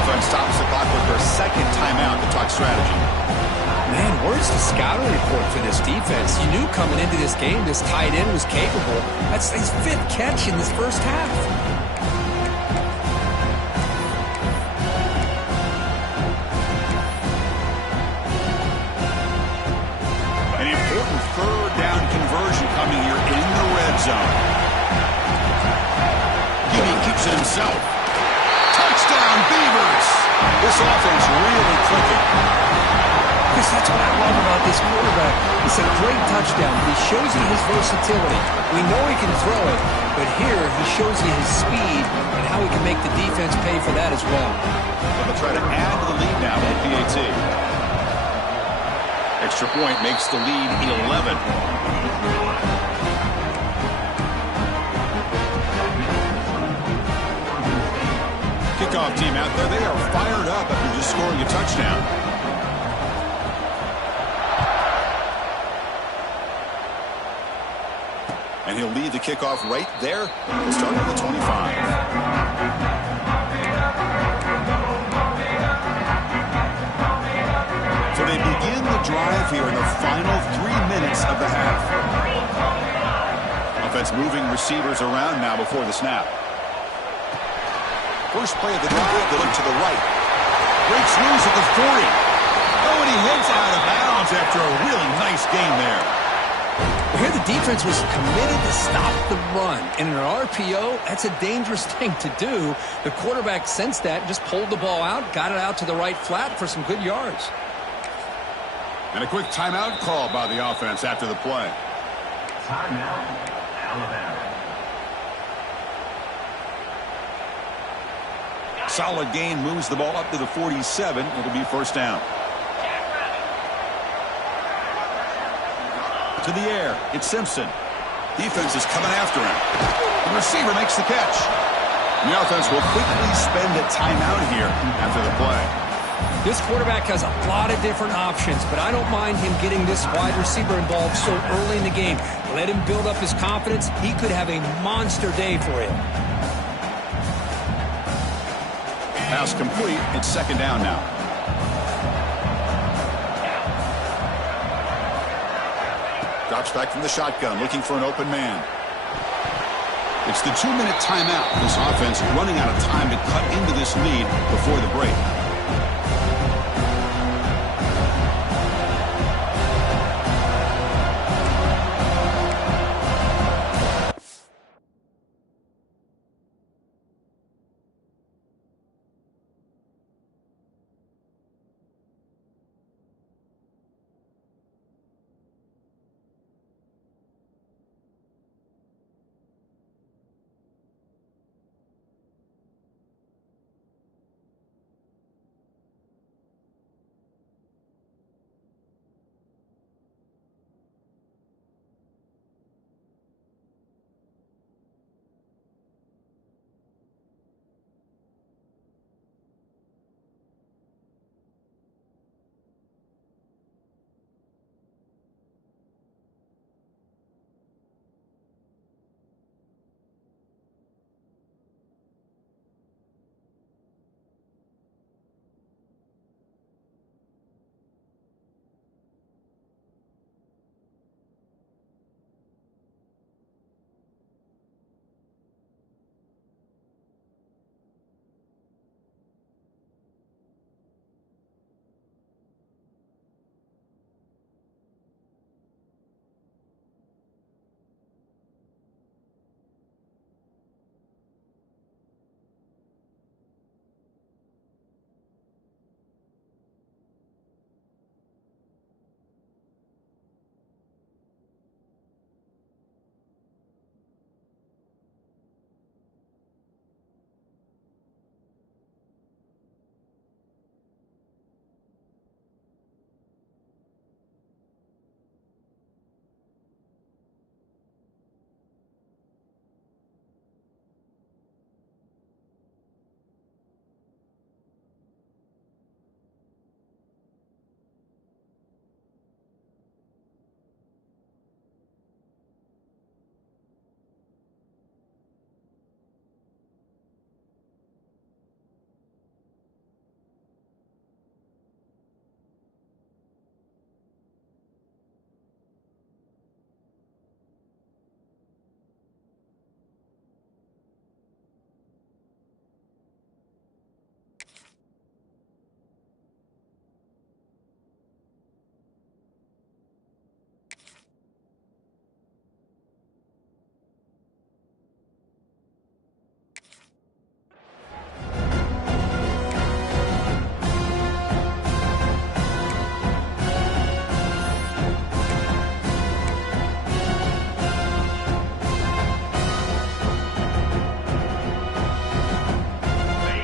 Offense stops the clock with their second timeout to talk strategy. Man, where's the scouting report for this defense? You knew coming into this game this tight end was capable. That's his 5th catch in this first half. Third down conversion coming here in the red zone. He keeps it himself. Touchdown, Beavers! This offense really clicking. Chris, that's what I love about this quarterback. It's a great touchdown. He shows you his versatility. We know he can throw it, but here he shows you his speed and how he can make the defense pay for that as well. They'll try to add to the lead now with the PAT. Extra point makes the lead 11. Kickoff team out there, they are fired up after just scoring a touchdown. And he'll lead the kickoff right there. He'll start at the 25. So they begin the drive here in the final 3 minutes of the half. Offense moving receivers around now before the snap. First play of the drive, they look to the right. Breaks loose at the 40. Oh, and he heads out of bounds after a really nice gain there. Here the defense was committed to stop the run. And in an RPO, that's a dangerous thing to do. The quarterback sensed that and just pulled the ball out, got it out to the right flat for some good yards. And a quick timeout call by the offense after the play. Timeout, Alabama. Solid gain moves the ball up to the 47. It'll be first down. To the air, it's Simpson. Defense is coming after him. The receiver makes the catch. The offense will quickly spend a timeout here after the play. This quarterback has a lot of different options, but I don't mind him getting this wide receiver involved so early in the game. Let him build up his confidence. He could have a monster day for him. Pass complete. It's second down now. Drops back from the shotgun, looking for an open man. It's the 2-minute timeout. This offense running out of time to cut into this lead before the break.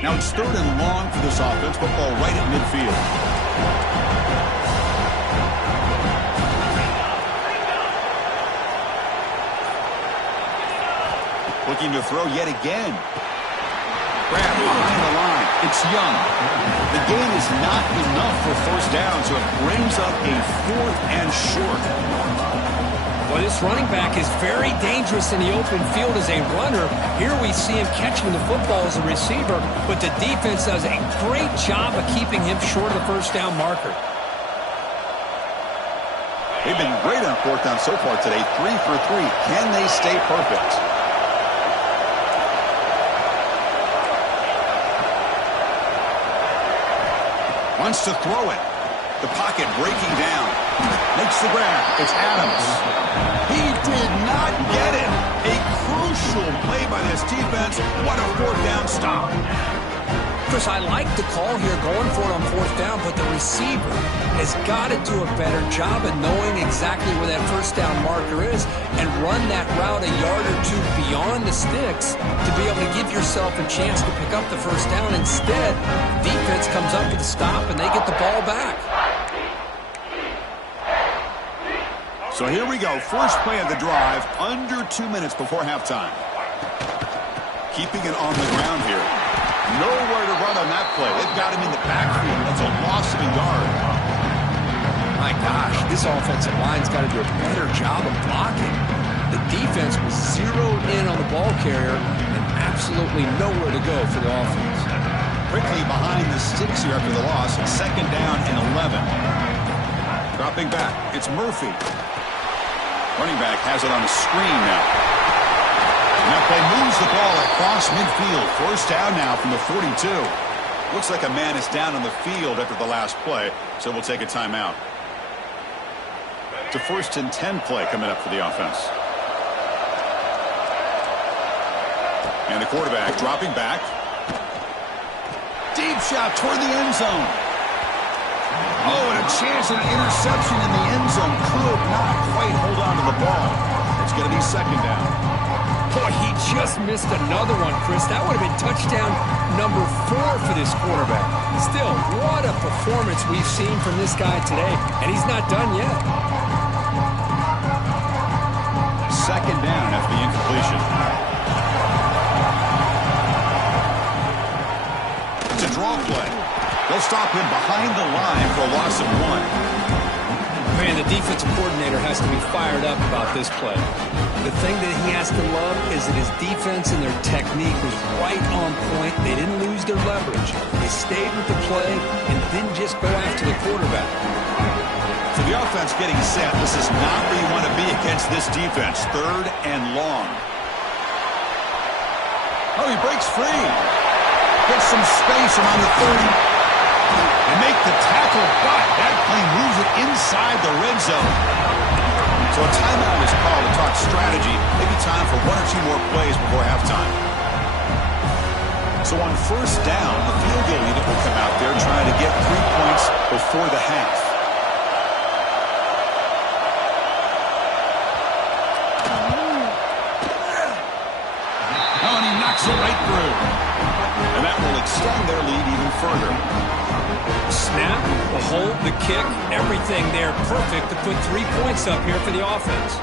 Now it's third and long for this offense. Football right at midfield. Looking to throw yet again. Grab behind the line. It's Young. The gain is not enough for first down, so it brings up a 4th and short. Well, this running back is very dangerous in the open field as a runner. Here we see him catching the football as a receiver, but the defense does a great job of keeping him short of the first down marker. They've been great on 4th down so far today. 3 for 3. Can they stay perfect? Wants to throw it. The pocket breaking down. Makes the grab. It's Adams. He did not get it. A crucial play by this defense. What a 4th down stop. Chris, I like the call here going for it on 4th down, but the receiver has got to do a better job of knowing exactly where that first down marker is and run that route a yard or 2 beyond the sticks to be able to give yourself a chance to pick up the first down. Instead, defense comes up with a stop and they get the ball back. So here we go. First play of the drive, under 2 minutes before halftime. Keeping it on the ground here. Nowhere to run on that play. They've got him in the backfield. That's a loss of a yard. My gosh, this offensive line's got to do a better job of blocking. The defense was zeroed in on the ball carrier and absolutely nowhere to go for the offense. Quickly behind the sticks here after the loss. 2nd down and 11. Dropping back. It's Murphy. Running back has it on a screen now. And that play moves the ball across midfield. First down now from the 42. Looks like a man is down on the field after the last play, so we'll take a timeout. It's a 1st and 10 play coming up for the offense. And the quarterback dropping back. Deep shot toward the end zone. Oh, and a chance at an interception in the end zone. Could not quite hold on to the ball. It's going to be 2nd down. Boy, he just missed another one, Chris. That would have been touchdown number 4 for this quarterback. Still, what a performance we've seen from this guy today, and he's not done yet. 2nd down after the incompletion. It's a draw play. They'll stop him behind the line for a loss of 1. Man, the defensive coordinator has to be fired up about this play. The thing that he has to love is that his defense and their technique was right on point. They didn't lose their leverage. They stayed with the play and didn't just go after the quarterback. So the offense getting set. This is not where you want to be against this defense. 3rd and long. Oh, he breaks free. Gets some space around the 30. And make the tackle, but that play moves it inside the red zone. So a timeout is called to talk strategy. Maybe time for 1 or 2 more plays before halftime. So on 1st down, the field goal unit will come out there trying to get 3 points before the half. Oh, and he knocks it right through. And that will extend their lead even further. Snap, the hold, the kick, everything there perfect to put 3 points up here for the offense.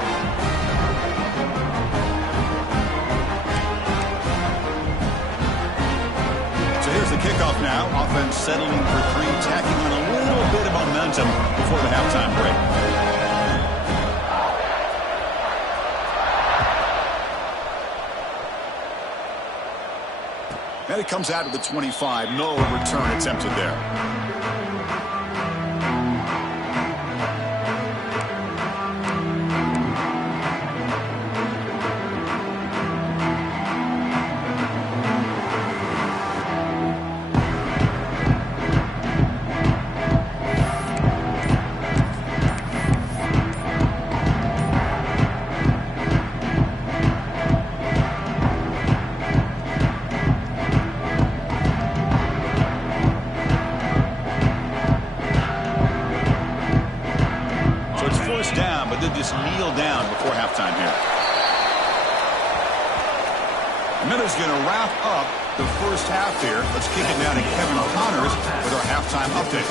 So here's the kickoff now. Offense settling for 3, tacking on a little bit of momentum before the halftime break. And it comes out of the 25. No return attempted there. Kneel down before halftime here. Miller's going to wrap up the first half here. Let's kick it down to Kevin Connors with our halftime update.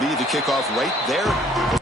lead the kickoff right there.